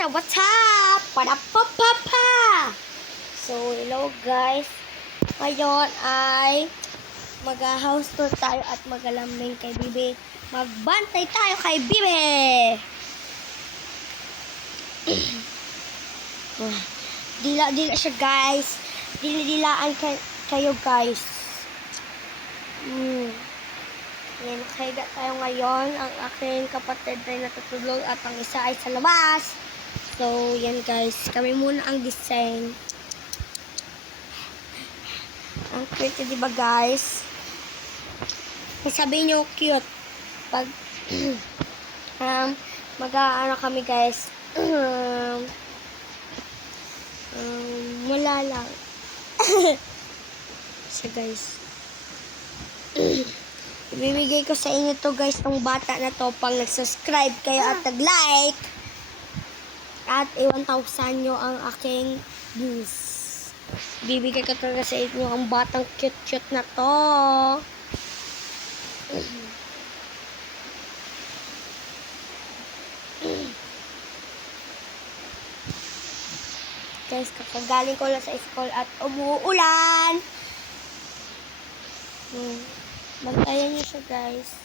What's up? Para pa. So, hello guys. Ngayon ay mag-house tour tayo at mag-alambing kay Bibi. Magbantay tayo kay Bibi. Dila siya guys. Dilaan kayo guys. Yan, nakahiga tayo ngayon. Ang aking kapatid ay natutulog at ang isa ay sa labas. So, yan guys. Kami muna ang design. Ang cute, diba guys? Sabihin nyo cute. Pag mag-aano kami guys. Mula lang. Siya guys. Ibibigay ko sa inyo to guys, tong bata na to pang nag-subscribe kayo at nag-like at 1,000 nyo ang aking views. Bibigay ko talaga sa inyo ang batang cute na to. Guys, kakagaling ko lang sa school at umuulan. Bantayan niyo siya guys.